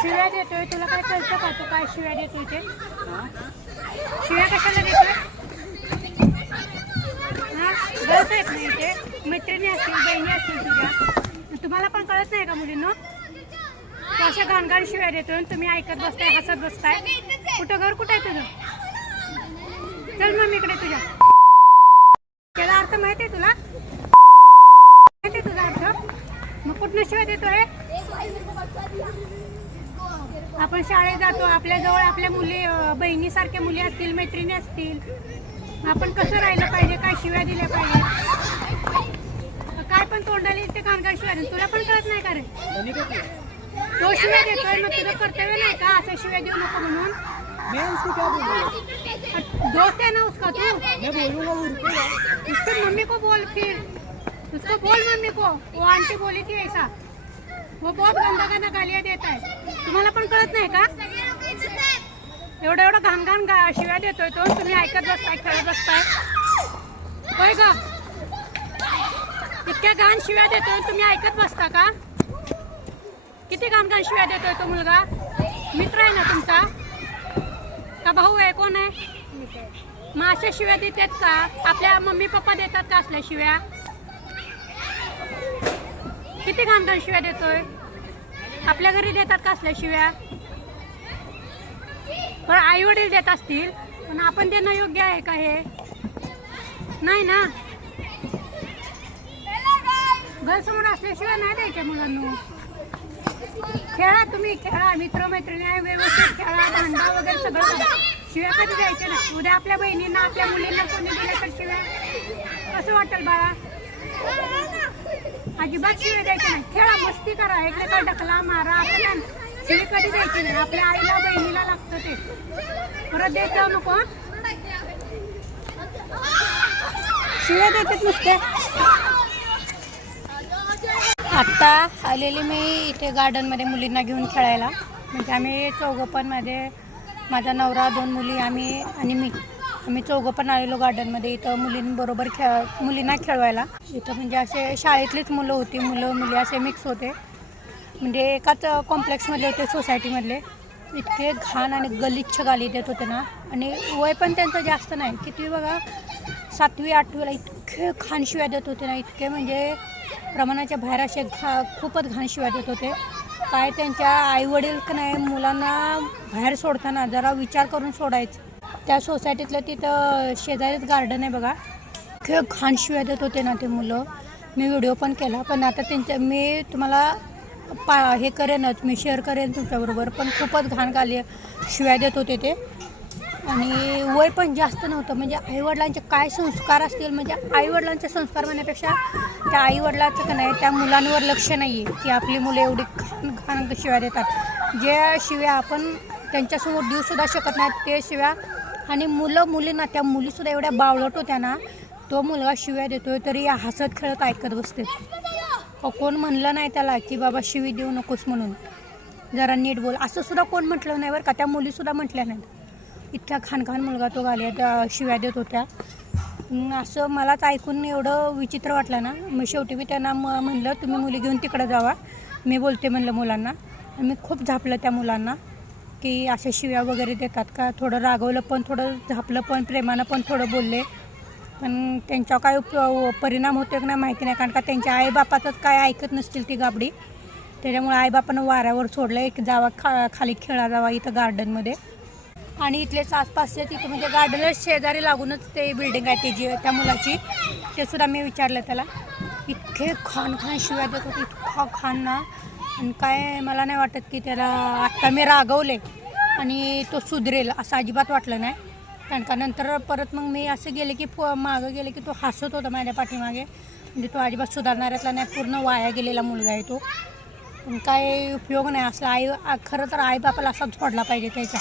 शिव्या देतोय तुला काय कळतं का? तू काय शिव्या देतोय ते? शिव्या कशाला देतोय? हा? गळत येत नाही ते मैत्रिणी असतील बहिणी असतील तुझ्या. तुम्हाला पण कळत नाही का मुलींनो? तू अशा घाणघाण शिव्या देतोय आणि तुम्ही ऐकत बसताय हसत बसताय. कुठं घर कुठं आहे तुझं? चल मम्मीकडे तुझ्या. त्याला अर्थ माहिती आहे तुला? माहिती आहे तुझा अर्थ? मग कुठनं शिवाय देतोय? आपण शाळेत जातो आपल्या जवळ आपल्या मुली बहिणीसारख्या मुली असतील मैत्रिणी असतील आपण कसं राहिलं पाहिजे काय शिव्या दिल्या पाहिजे? काय पण तोंडाला ते कानगार शिव्या. तुला पण कळत नाही का रे? तो शिव्या देतोय मग तुझं कर्तव्य नाही का असं शिव्या देऊ नको म्हणून? मैं उसको क्या बोलूंगा दोस्त है ना उसका तू? मैं बोलूंगा वो रुकेगा उसको मम्मी को बोल फिर. उसको बोल मम्मी को. वो आंटी बोली थी ऐसा. व बहुत गंदा गालिया देत आहे तुम्हाला पण कळत नाही का? एवढं एवढं घाण घाण गा शिव्या देतोय तो तुम्ही ऐकत बसताय खेळत बसताय. होय ग? इतक्या घाण शिव्या देतोय तुम्ही ऐकत बसता का? किती घाण घाण शिव्या देतोय तो मुलगा? मित्र आहे ना तुमचा? का भाऊ आहे? कोण आहे? मग अशा शिव्या देतात का? आपल्या मम्मी पप्पा देतात का असल्या शिव्या? किती घामदान शिव्या देतोय? आपल्या घरी देतात का असल्या शिव्या? पण आई वडील देत असतील पण आपण देणं योग्य आहे का हे? नाही ना? घरसमोर असल्याशिवाय नाही द्यायच्या मुलांना. खेळा तुम्ही खेळा. मित्रमैत्रिणी आहे व्यवस्थित खेळा. भांडा वगैरे सगळं शिव्या कधी द्यायच्या ना उद्या आपल्या बहिणींना आपल्या मुलींना कोणी दिल्या तर शिव्या? कसं वाटेल बाळा. अजिबात शिवी द्यायची नाही. खेळा मस्ती करा. एकमेका ढकला मारा आपण शिवी कधी द्यायची नाही. आपल्या आईला बहिणीला लागतं ते. परत देत जाऊ नको शिव्या देतात नुसते. आत्ता आलेली मी इथे गार्डनमध्ये मुलींना घेऊन खेळायला. म्हणजे आम्ही चौघं पण माझे माझा नवरा दोन मुली आम्ही आणि मी. आम्ही चौघं पण आलेलो गार्डनमध्ये इथं मुलींबरोबर खेळ मुलींना खेळवायला. इथं म्हणजे असे शाळेतलीच मुलं होती. मुलं मुली असे मिक्स होते. म्हणजे एकाच कॉम्प्लेक्समधले होते सोसायटीमधले इतके घाण आणि गलिच्छ गाली देत होते ना. आणि वय पण त्यांचं जास्त नाही. किती बघा सातवी आठवीला इतके घाण शिव्या देत होते ना. इतके म्हणजे प्रमाणाच्या बाहेर असे घा खूपच घाण शिव्या देत होते. काय त्यांच्या आईवडील का नाही मुलांना बाहेर सोडताना जरा विचार करून सोडायचं. त्या सोसायटीतलं तिथं शेजारीच गार्डन आहे बघा. खेळ घाण शिव्या देत होते ना ते मुलं. मी व्हिडिओ पण केला पण आता त्यांच्या मी तुम्हाला पा हे करेनच मी शेअर करेन तुमच्याबरोबर पण खूपच घाण घाली शिव्या देत होते ते. आणि वय पण जास्त नव्हतं म्हणजे आईवडिलांचे काय संस्कार असतील म्हणजे आईवडिलांचे संस्कार म्हणण्यापेक्षा त्या आईवडिलाचं का नाही त्या मुलांवर लक्ष नाही आहे की आपली मुलं एवढी घाण घाण शिव्या देतात. जे शिव्या आपण त्यांच्यासमोर देऊसुद्धा शकत नाहीत ते शिव्या आणि मुलं मुलींना त्या मुलीसुद्धा एवढ्या बावळट होत्या ना तो मुलगा शिव्या देतोय तरी हसत खेळत ऐकत बसते. अहो, कोण म्हणलं नाही त्याला की बाबा शिवी देऊ नकोस म्हणून. जरा नीट बोल. असं सुद्धा कोण म्हटलं नाही बरं का त्या मुलीसुद्धा म्हटल्या नाहीत. इतक्या खानखान मुलगा तो गाल्या शिव्या देत होत्या. असं मलाच ऐकून एवढं विचित्र वाटलं ना. मग शेवटी मी त्यांना म म्हणलं तुम्ही मुली घेऊन तिकडं जावा. मी बोलते म्हणलं मुलांना. मी खूप झापलं त्या मुलांना. की अशा शिव्या वगैरे देतात का? थोडं रागवलं पण थोडं झापलं पण प्रेमानं पण थोडं बोलले. पण त्यांच्यावर काय उप- परिणाम होतो का नाही माहिती नाही कारण का त्यांच्या आईबापाचंच काय ऐकत नसतील ती गाबडी. त्याच्यामुळे आईबापानं वाऱ्यावर सोडलं. एक जावा खा खाली खेळा जावा इथं गार्डनमध्ये. आणि इथलेच आसपासचे तिथे म्हणजे गार्डनला शेजारी लागूनच ते बिल्डिंग आहे त्याची त्या मुलाची. ते सुद्धा मी विचारलं त्याला. इतके खान खान शिव्या देत होते इतका खान ना. आणि काय मला नाही वाटत की त्याला आत्ता मी रागवले आणि तो सुधरेल असं अजिबात वाटलं नाही. कारण का नंतर परत मग मी असं गेले की प मागं गेले की तो हसत होता माझ्या पाठीमागे. म्हणजे तो अजिबात सुधारणाऱ्यातला नाही पूर्ण वाया गेलेला मुलगा आहे तो. पण काय उपयोग नाही असला आई खरं तर आईबापाला असा सोडला पाहिजे त्याचा.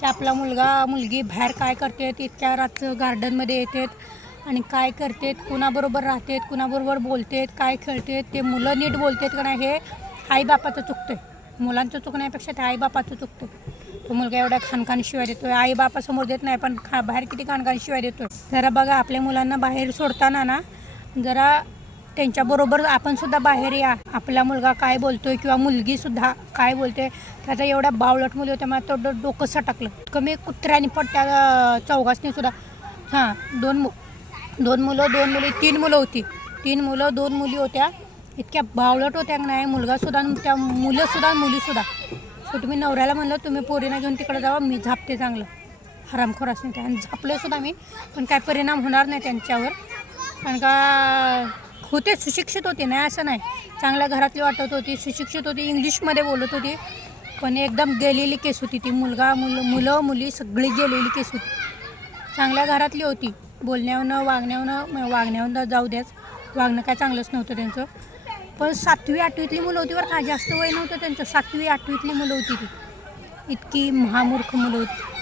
की आपला मुलगा मुलगी बाहेर काय करते इतक्या रातचं गार्डनमध्ये येतात आणि काय करतेत कुणाबरोबर राहतेत कुणाबरोबर बोलतेत काय खेळतेत ते मुलं नीट बोलतेत का नाही हे आईबापाचं चुकतोय. मुलांचं चुकण्यापेक्षा ते आईबापाचं चुकतोय. तो मुलगा एवढ्या खानखान शिवाय देतोय आईबापासमोर देत नाही पण खा बाहेर किती खानखान शिवाय देतोय. जरा बघा आपल्या मुलांना बाहेर सोडताना ना जरा त्यांच्याबरोबर आपण सुद्धा बाहेर या. आपला मुलगा काय बोलतोय किंवा मुलगी सुद्धा काय बोलते त्याचा एवढ्या बावलट मुली होत्या मला तो डोकं सटकलं. कमी कुत्र्याने पट्ट्या त्या चौघासने सुद्धा. हां दोन मु दोन मुलं दोन मुली तीन मुलं होती. तीन मुलं दोन मुली होत्या. इतक्या बावलट होत्या का नाही मुलगासुद्धा त्या मुलंसुद्धा मुलीसुद्धा तर तुम्ही नवऱ्याला म्हणलं तुम्ही पोरीना घेऊन तिकडे जावा मी झापते चांगलं. हरामखोर असं ते. आणि झापलंसुद्धा मी पण काय परिणाम होणार नाही त्यांच्यावर. कारण का होते सुशिक्षित होते नाही असं नाही. चांगल्या घरातली वाटत होती सुशिक्षित होती इंग्लिशमध्ये बोलत होती. पण एकदम गेलेली केस होती ती मुलगा मुलं मुलं मुली सगळी गेलेली केस होती. चांगल्या घरातली होती. बोलण्याहून वागण्याहून वागण्याहून जाऊ द्याच. वागणं काय चांगलंच नव्हतं त्यांचं. पण सातवी आठवीतली मुलं होती बरं का. जास्त वय नव्हतं त्यांचं. सातवी आठवीतली मुलं होती ती. इतकी महामूर्ख मुलं होती.